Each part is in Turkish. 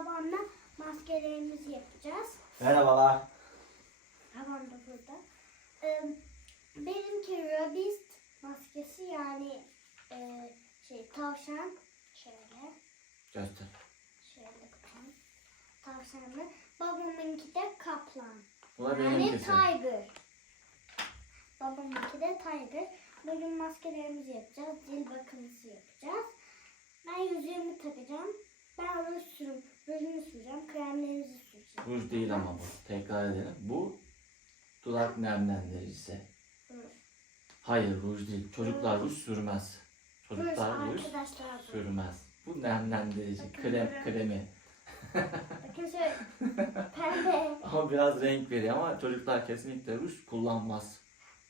babamla maskelerimizi yapacağız. Merhabalar. Babam da burada. Ee, benimki rabist maskesi yani e, şey tavşan şöyle Göster. şöyle koyalım. Tavşanlı. Babamınki de kaplan. Bu da Yani benimkisi. tiger. Babamınki de tiger. Bugün maskelerimizi yapacağız. Dil bakımımızı yapacağız. Ben yüzüğümü takacağım. Ben ruj sürüm, rujumu süreceğim. Kremlerimizi süreceğim. Ruj değil ama bu. Tekrar edelim. Bu dudak nemlendiricisi. Ruj. Hayır ruj değil. Çocuklar ruj sürmez. Ruj Çocuklar ruj arkadaşlar. bu. sürmez. Bu nemlendirici. Bakın Krem, kremi. Bakın şöyle pembe. Ama biraz renk veriyor ama çocuklar kesinlikle ruj kullanmaz.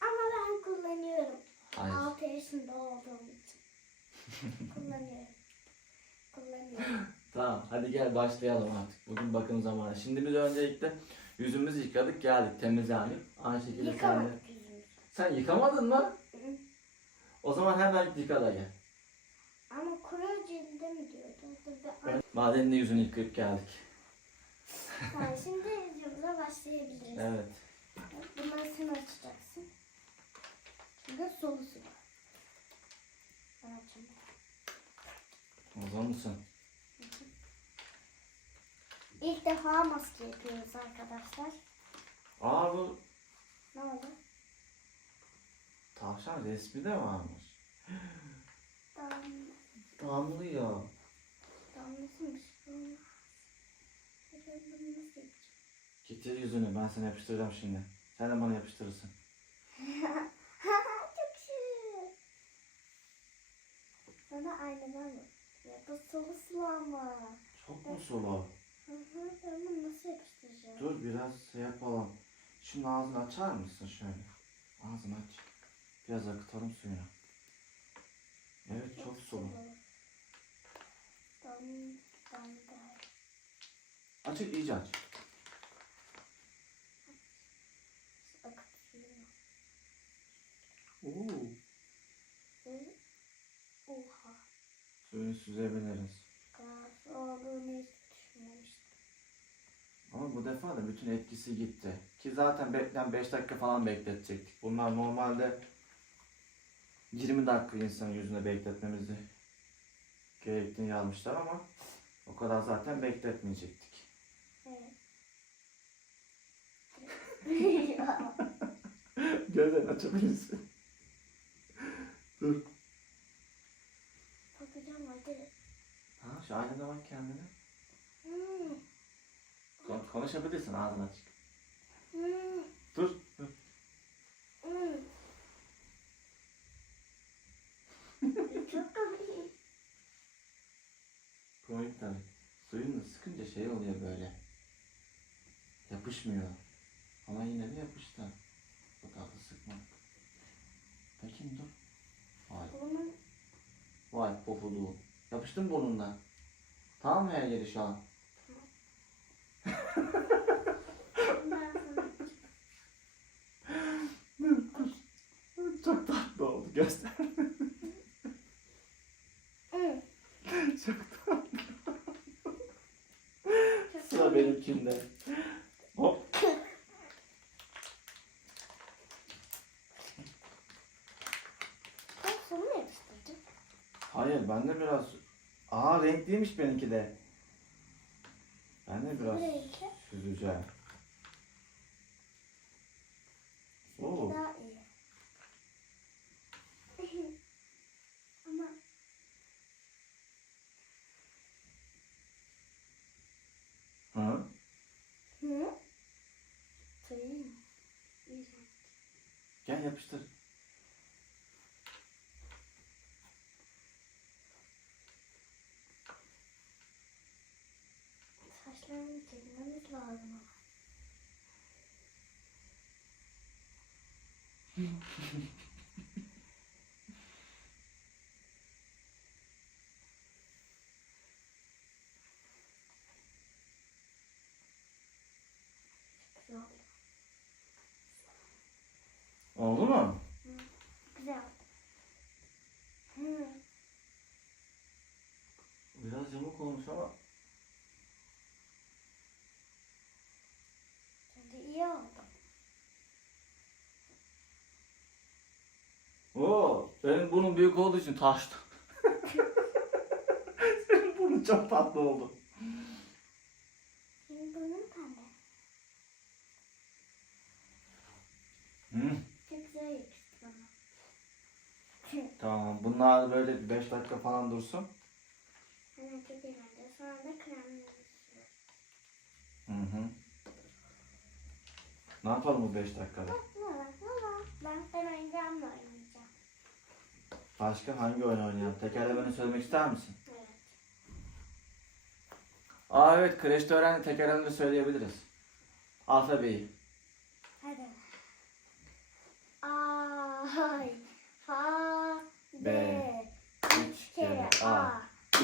Ama ben kullanıyorum. Hayır. 6 yaşında olduğum için. kullanıyorum. Kullanıyorum. Tamam hadi gel başlayalım artık. Bugün bakım zamanı. Şimdi biz öncelikle yüzümüzü yıkadık geldik temizlendik. Aynı şekilde sen de. Yıkamadık. Sen yıkamadın mı? Hı. O zaman hemen yıka da gel. Ama kuru cilde mi diyordu? De yüzünü yıkayıp geldik. Ha, şimdi videomuza başlayabiliriz. Evet. Bunları sen açacaksın. Şimdi solu su. Ben açayım. Hazır mısın? İlk defa maske yapıyoruz arkadaşlar. Aa bu Ne oldu? tavşan resmi de varmış. Dam, Damlıyor. damlasıymış bunu nasıl yapacağım? Getir yüzünü ben sana yapıştıracağım şimdi. Sen de bana yapıştırırsın. Çok şirin. Sana aynadan mı? Ya bu sulu sulu ama. Çok mu sulu? Hı hı, ben bunu nasıl yapıştıracağım? Dur biraz şey yapalım. Şunun ağzını açar mısın şöyle? Ağzını aç. Biraz akıtalım suyunu. Evet çok sulu. Dam, dam, dam. Aç iyice aç. Akıt suyunu. Oo. Hı? Oha. Suyunu süzebiliriz. Gaz olduğunu hiç düşünmemiştim. Ama bu defa da bütün etkisi gitti. Ki zaten beklen 5 dakika falan bekletecektik. Bunlar normalde 20 dakika insanın yüzüne bekletmemizi gerektiğini yazmışlar ama o kadar zaten bekletmeyecektik. Gözlerini açabilirsin. Dur. Bakacağım hadi. Ha şu aynada bak kendine. Hmm. Kon- konuşabilirsin ağzını açık. Dur. dur. Komik. Tabii. Suyunu sıkınca şey oluyor böyle. Yapışmıyor. Ama yine de yapıştı. Çok fazla sıkma. Bakayım dur. Vay. Vay pofuduğu. Yapıştı mı burnundan? Tamam mı her yeri şu an? ben sana Dur dur. Çok tatlı oldu. Göster. Hmm. Çok tatlı. Çok Sıra komik. benimkinde. Hop. Ben sana yapıştırdım. Hayır ben de biraz... Aa renkliymiş benimki de. Ben de biraz Burayınki süzeceğim. Oo. daha iyi. Ama Hı? Hı? Sayayım mı? İyi. Gel yapıştır. Saçlarını çekmemiz lazım ama. Güzel oldu. Mu? Güzel. Hı. Biraz yamuk olmuş ama bebek olduğu için taştı. Senin burnun çok tatlı oldu. Senin burnun pembe. Hı. Çok güzel yakıştı bana. Tamam. Bunlar böyle bir 5 dakika falan dursun. Hemen çok eğlenceli. Sonra da sürüyorum. Hı hı. Ne yapalım bu 5 dakikada? La la la. Ben, oyuncağımla oynayacağım. Başka hangi oyun oynayalım? Tekerlemeni söylemek ister misin? Evet. Aa evet, kreşte öğrenci tekerlemeni söyleyebiliriz. Alfabeyi. Hadi. Ay, fa, B, b, Üç kere A,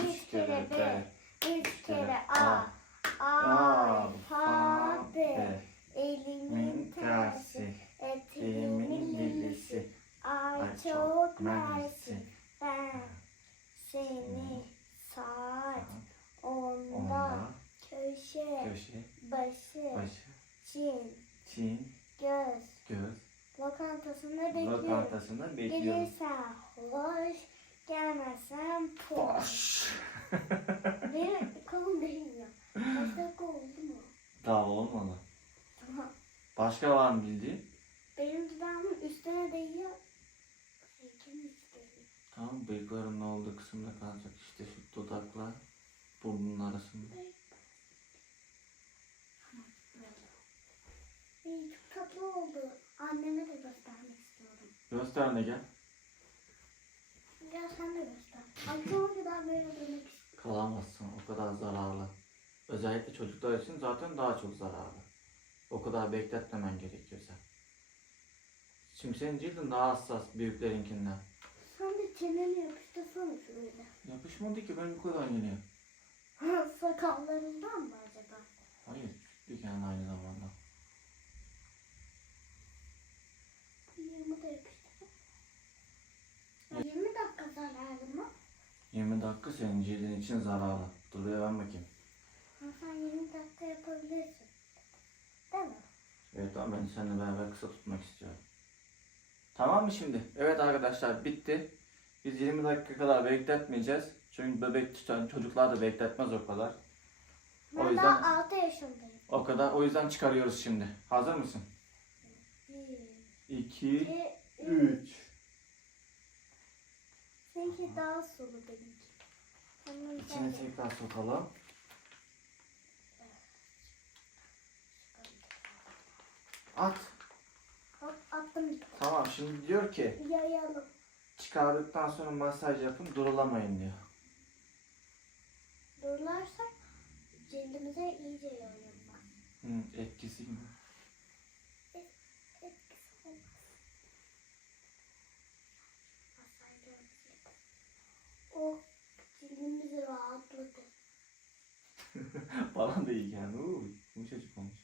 üç kere B, üç kere A, A, alfabe, elimin Min tersi, etimin elimin lilisi, ay çok mersi, bekliyorum. lokantasında bekliyoruz. Gelirsen hoş, gelmezsen poş. Boş. Benim kolum değmiyor. Kaç dakika oldu mu? Daha olmadı. Tamam. Başka var mı bildiğin? Benim dudağımın üstüne değiyor. Tamam bıyıkların ne olduğu kısımda kalacak. İşte şu dudakla burnun arasında. Çok tatlı oldu. Anneme de göstermek. Göster ne gel. Gel sen de göster. Akşama kadar böyle demek istiyorum. Kalamazsın. O kadar zararlı. Özellikle çocuklar için zaten daha çok zararlı. O kadar bekletmemen gerekiyor sen. Çünkü senin cildin daha hassas büyüklerinkinden. Sen de çeneni yapıştırsana şöyle. Yapışmadı ki ben bu kadar yeni. Sakallarından mı acaba? Hayır. Yani aynı zamanda. 20 de yapıştır. 20 dakika zararlı mı? 20 dakika senin cildin için zararlı. Dur ben bakayım. Ha, sen 20 dakika yapabilirsin. Değil mi? Evet tamam ben seninle beraber kısa tutmak istiyorum. Tamam mı şimdi? Evet arkadaşlar bitti. Biz 20 dakika kadar bekletmeyeceğiz. Çünkü bebek tutan çocuklar da bekletmez o kadar. O Ben yüzden- daha 6 yaşındayım. O kadar. O yüzden çıkarıyoruz şimdi. Hazır mısın? 1, 2, 2, 3. Seninki daha sulu benimki. Hemen İçine tekrar sokalım. At. Hop attım. Tamam şimdi diyor ki Yayalım. çıkardıktan sonra masaj yapın durulamayın diyor. Durlarsak cildimize iyice yayılmaz. Hı, etkisi gibi. Etkisi olmaz. Masajlarımızı yapalım. O cildimizi rahatlatır. Bana da iyi geldi. Uuu, yumuşacık olmuş.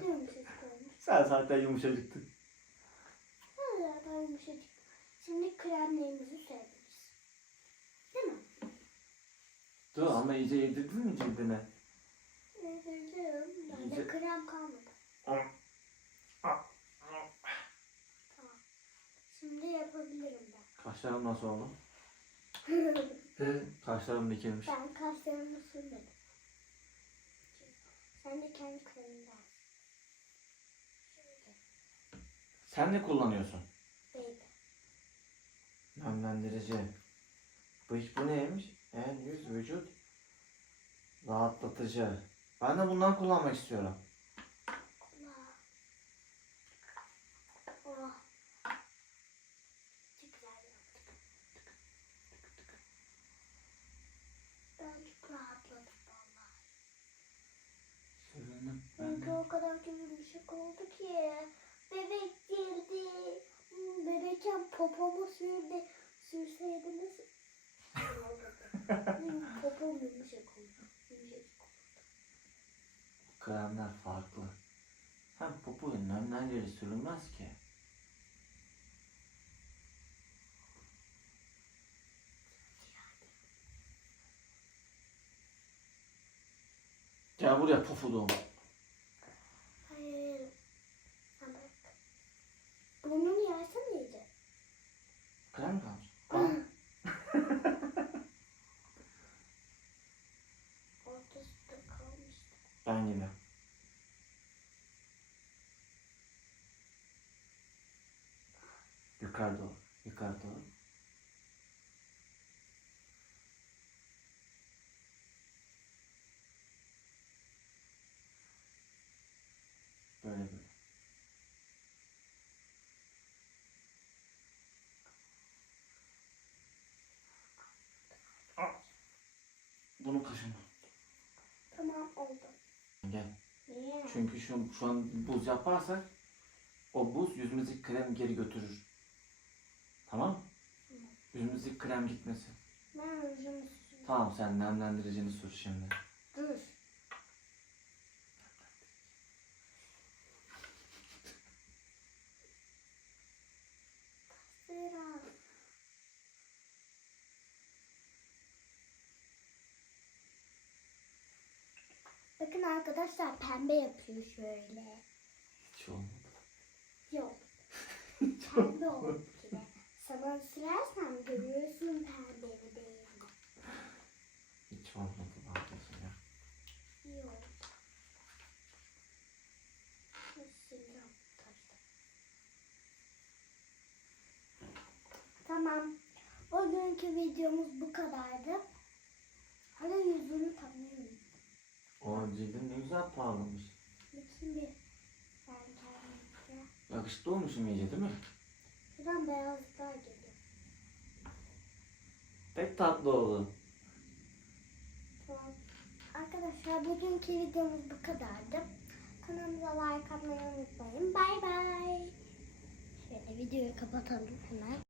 Ne yumuşacık olmuş. Sen zaten yumuşacıktın. Hala daha yumuşacık. Şimdi kremlerimizi sürebiliriz. Değil mi? Dur ama iyice yedirdin mi cildine? Yedirdim. Bende İyice- krem kalmadı. Tamam. Şimdi yapabilirim ben. Kaşlarım nasıl oldu? Kaşlarım dikilmiş. ben kaşlarımı sürmedim. Sen de kendi kreminden. Sen ne kullanıyorsun? Baby. Nemlendirici. Bu neymiş? El, yüz, vücut. Rahatlatıcı. Ben de bundan kullanmak istiyorum. Kulağı. Oh. Çok güzel yaptık. Ben çok rahatladım vallahi. Sürünüm. Çünkü o kadar çok yumuşak oldu ki. Bebek girdi. Bebekken popomu sürdü. Sürseydiniz. Popom yumuşak oldu. Kremler farklı. Hem popo nemlendirici sürülmez ki. Gel buraya pofuduğum. Hayır. Sen bırak. Burnunu yersene iyice. Krem Ben geliyorum. Yukarı doğru. Yukarı doğru. Böyle böyle. Ah! Bunu kaşıma. Tamam oldu. Gel. Niye? Çünkü şu, şu an buz yaparsak o buz yüzümüzdeki krem geri götürür. Tamam? Yüzümüzdeki krem gitmesin. Ben sürüyorum. Tamam sen nemlendiricini sür şimdi. Dur. Sıra. Bakın arkadaşlar pembe yapıyor şöyle. Hiç olmadı. Yok. pembe oldu bir de. Sana sürersem görüyorsun pembe mi değil mi? Hiç olmadı. Ne yapıyorsun ya? Taşla. Tamam. Bugünkü videomuz bu kadardı. Hadi yüzünü tanıyorum. O güzel parlamış. Bakayım bir. Yakışıklı olmuşum iyice değil mi? Şuradan beyazlıklar geliyor. Pek tatlı oldu. Tamam. Arkadaşlar bugünkü videomuz bu kadardı. Kanalımıza like atmayı unutmayın. Bay bay. Şöyle videoyu kapatalım hemen.